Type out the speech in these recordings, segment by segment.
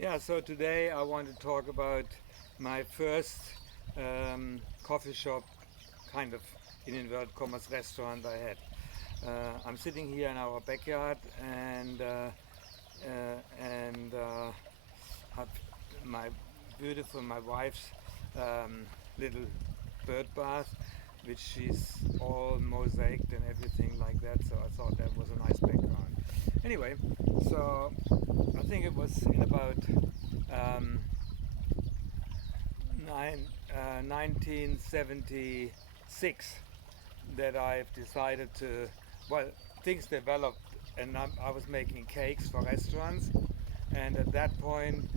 Yeah, so today I want to talk about my first coffee shop, kind of in inverted commas restaurant I had. I'm sitting here in our backyard and have my my wife's little bird bath, which she's all mosaiced and everything like that. So I thought that was a nice background. Anyway, so I think it was in about um, 1976 that I've decided to, well, things developed and I was making cakes for restaurants. And at that point,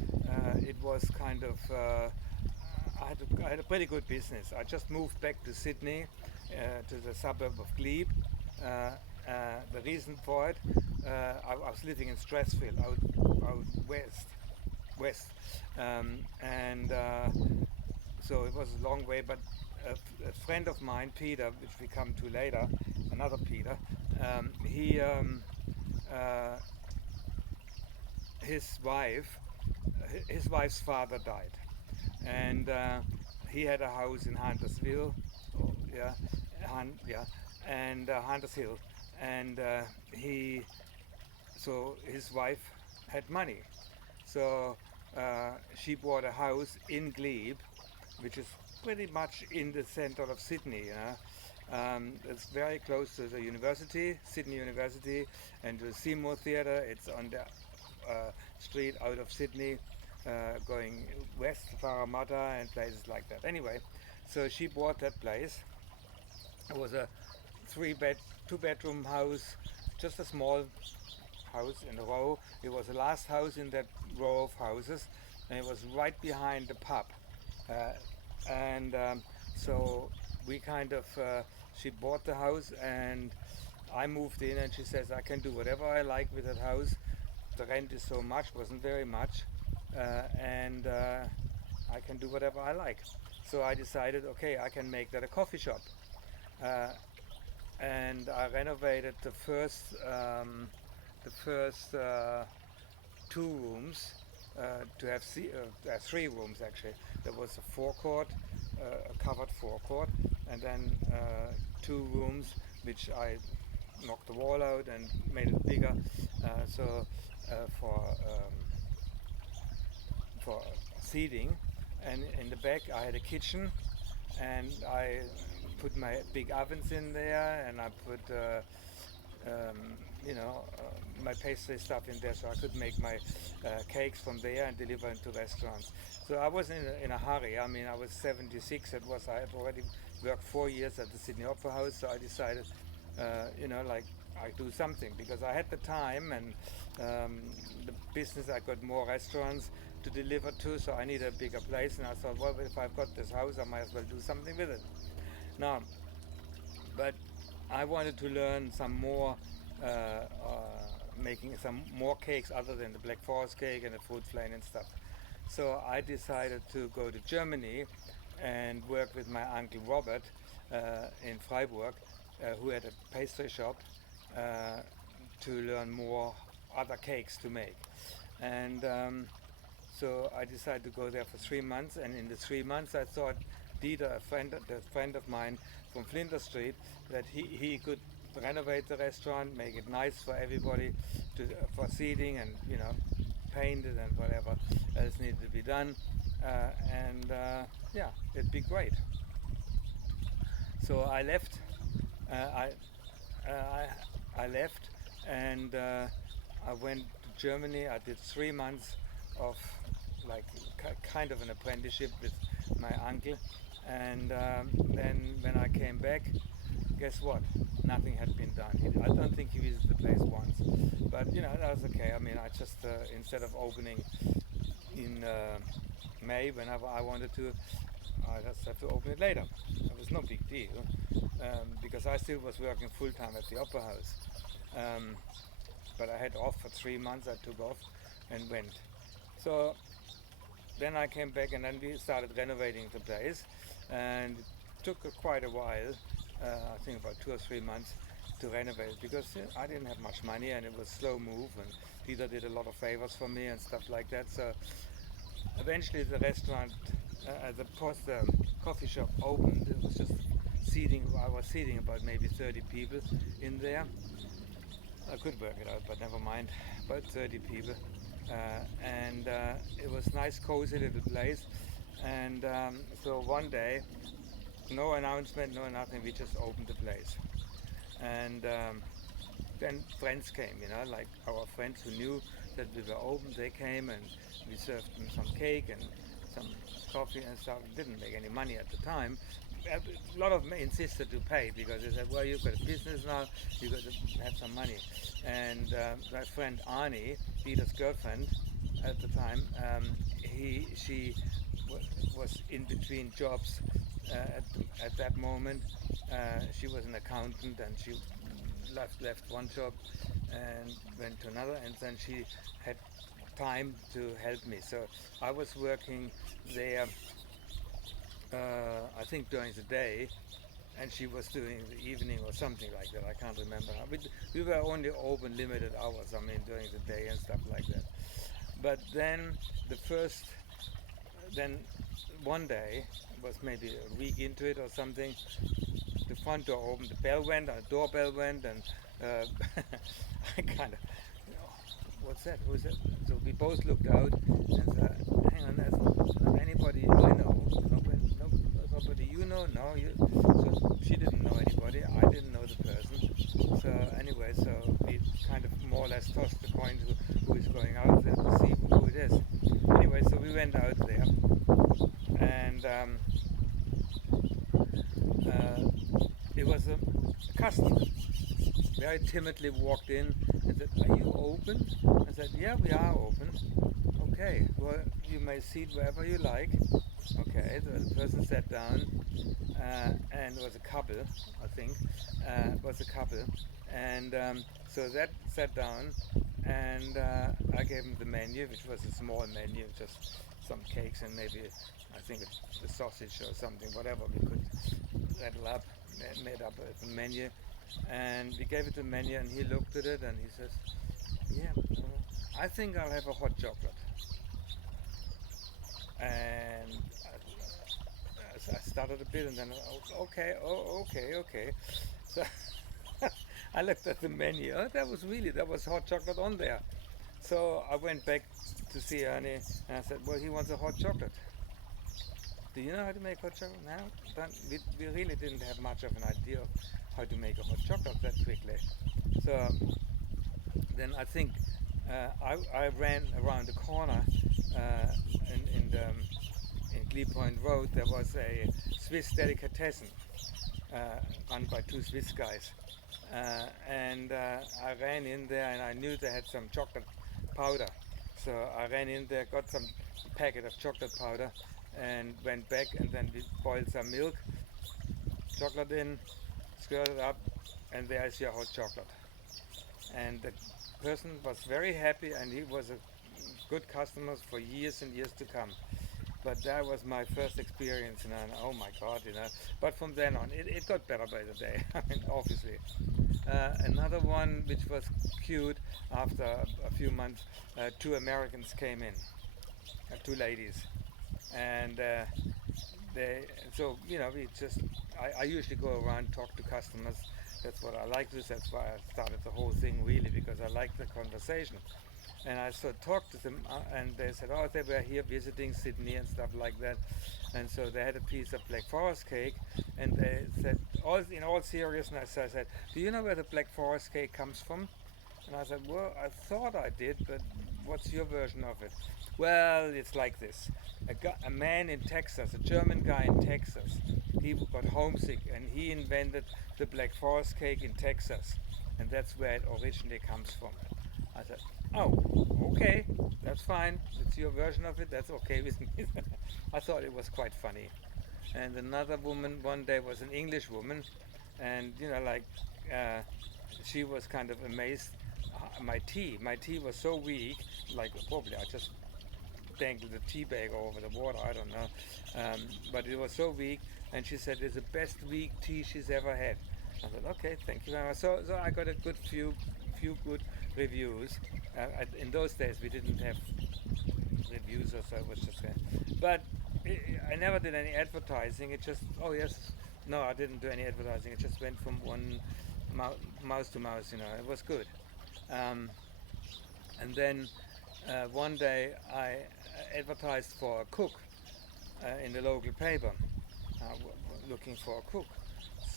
it was kind of, I had a pretty good business. I just moved back to Sydney, to the suburb of Glebe. The reason for it, I was living in Strathfield, out west, and so it was a long way. But a friend of mine, Peter, which we come to later, another Peter, he uh, his wife, his wife's father died, and he had a house in Huntersville, oh, yeah, yeah, and Hunters Hill, and he so his wife had money, so she bought a house in Glebe, which is pretty much in the center of Sydney. It's very close to the university, Sydney University, and the Seymour Theatre. It's on the street out of Sydney, going west, Parramatta, and places like that. Anyway, so she bought that place. It was a two bedroom house, just a small house in a row. It was the last house in that row of houses, and it was right behind the pub. Uh, and so we kind of, she bought the house, and I moved in, and she says I can do whatever I like with that house. The rent is so much, wasn't very much, and I can do whatever I like. So I decided, okay, I can make that a coffee shop. Uh, and I renovated the first two rooms to have three rooms actually. There was a forecourt, a covered forecourt, and then two rooms which I knocked the wall out and made it bigger. So for for seating, and in the back I had a kitchen, and I put my big ovens in there, and I put my pastry stuff in there, so I could make my cakes from there and deliver into restaurants. So I wasn't in a hurry. I mean, I was 76. I had already worked 4 years at the Sydney Opera House, so I decided, like I do something because I had the time and the business. I got more restaurants to deliver to, so I needed a bigger place. And I thought, well, if I've got this house, I might as well do something with it. Now, but I wanted to learn some more, making some more cakes other than the Black Forest cake and the fruit flan and stuff. So I decided to go to Germany and work with my uncle Robert in Freiburg, who had a pastry shop, uh, to learn more other cakes to make. And so I decided to go there for 3 months, and in the 3 months I thought Dieter, a friend of mine from Flinders Street, that he could renovate the restaurant, make it nice for everybody, for seating and paint it and whatever else needed to be done, and yeah, it'd be great. So I left. Uh, I, I left, and I went to Germany. I did 3 months of like kind of an apprenticeship with my uncle, and then when I came back, guess what? Nothing had been done. I don't think he visited the place once, but that was okay. I mean, I just instead of opening in May whenever I wanted to, I just have to open it later. It was no big deal, because I still was working full time at the Opera House. Um, but I had off for 3 months. I took off and went. So then I came back, and then we started renovating the place, and it took quite a while. I think about 2 or 3 months to renovate, because I didn't have much money, and it was slow move, and Peter did a lot of favors for me and stuff like that. So eventually the restaurant, the coffee shop opened. It was just seating. I was seating about maybe 30 people in there. I could work it out, but never mind. About 30 people, and it was nice, cozy little place. And so one day, no announcement, no nothing. We just opened the place, and then friends came. Like our friends who knew that we were open. They came and we served them some cake and some coffee and stuff. Didn't make any money at the time. A lot of them insisted to pay because they said, well, you've got a business now, you've got to have some money. And my friend Arnie, Peter's girlfriend at the time, she was in between jobs at that moment. She was an accountant and she left one job and went to another, and then she had time to help me. So I was working there I think during the day, and she was doing the evening or something like that. I can't remember. We were only open limited hours, during the day and stuff like that. But then then one day, it was maybe a week into it or something, the front door opened, the bell went, the doorbell went, and I kind of, what's that? Who's that? So we both looked out and said, hang on, that's not anybody I know. Nobody you know? No. So she didn't know anybody. I didn't know the person. So anyway, so we kind of more or less tossed the coin to who is going out there to see who it is. Anyway, so we went out there, and it was a customer. Very timidly walked in and said, "Are you open?" I said, "Yeah, we are open." "Okay, well, you may sit wherever you like." Okay, the person sat down, and it was a couple, I think. It was a couple, and so that sat down, and I gave him the menu, which was a small menu, just some cakes and maybe, I think, a sausage or something, whatever we could rattle up, made up a menu. And we gave it the menu, and he looked at it and he says, "Yeah, I think I'll have a hot chocolate." And I started a bit, and then okay. So I looked at the menu. Oh, there was hot chocolate on there. So I went back to see Ernie, and I said, "Well, he wants a hot chocolate. Do you know how to make hot chocolate?" "No." We really didn't have much of an idea of how to make a hot chocolate that quickly. So then I think I ran around the corner in Glebe Point Road. There was a Swiss delicatessen run by two Swiss guys, and I ran in there, and I knew they had some chocolate powder. So I ran in there, got some packet of chocolate powder, and went back, and then we boiled some milk, chocolate in, stirred it up, and there's your hot chocolate. And the person was very happy, and he was a good customer for years and years to come. But that was my first experience, and oh my God, But from then on, it got better by the day. Obviously. Another one which was cute, after a few months, two Americans came in, two ladies, and I usually go around, talk to customers. That's what I like to do. That's why I started the whole thing, really, because I like the conversation. And I talked to them, and they said, oh, they were here visiting Sydney and stuff like that. And so they had a piece of Black Forest cake, and they said, in all seriousness, I said, "Do you know where the Black Forest cake comes from?" And I said, "Well, I thought I did, but what's your version of it?" "Well, it's like this. A man in Texas, a German guy in Texas, he got homesick, and he invented the Black Forest cake in Texas, and that's where it originally comes from." I said, "Oh, okay, that's fine. It's your version of it. That's okay with me." I thought it was quite funny. And another woman one day was an English woman, and she was kind of amazed. My tea was so weak, like probably I just dangled the tea bag over the water. I don't know, but it was so weak, and she said it's the best weak tea she's ever had. I said, "Okay, thank you very much." So I got a few good reviews. In those days, we didn't have reviews, or so it was just. But I never did any advertising. It just, oh yes, no, I didn't do any advertising. It just went from one mouse to mouse. It was good. Um, and then one day I advertised for a cook in the local paper, looking for a cook.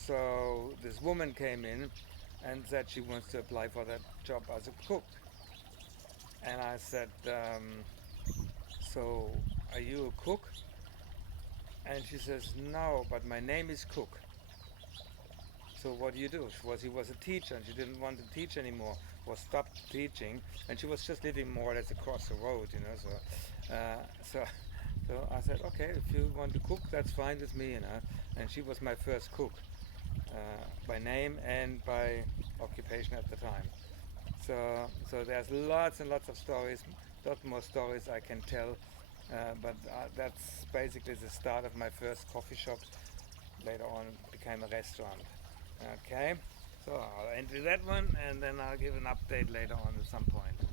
So this woman came in and said she wants to apply for that job as a cook. And I said, so are you a cook? And she says, no, but my name is Cook. So what do you do? She was a teacher and she didn't want to teach anymore, or stopped teaching, and she was just living more or less across the road. So I said, okay, if you want to cook, that's fine with me. And she was my first cook, by name and by occupation at the time. So there's lots and lots of stories, lot more stories I can tell, but that's basically the start of my first coffee shop. Later on, it became a restaurant. Okay, so I'll end with that one, and then I'll give an update later on at some point.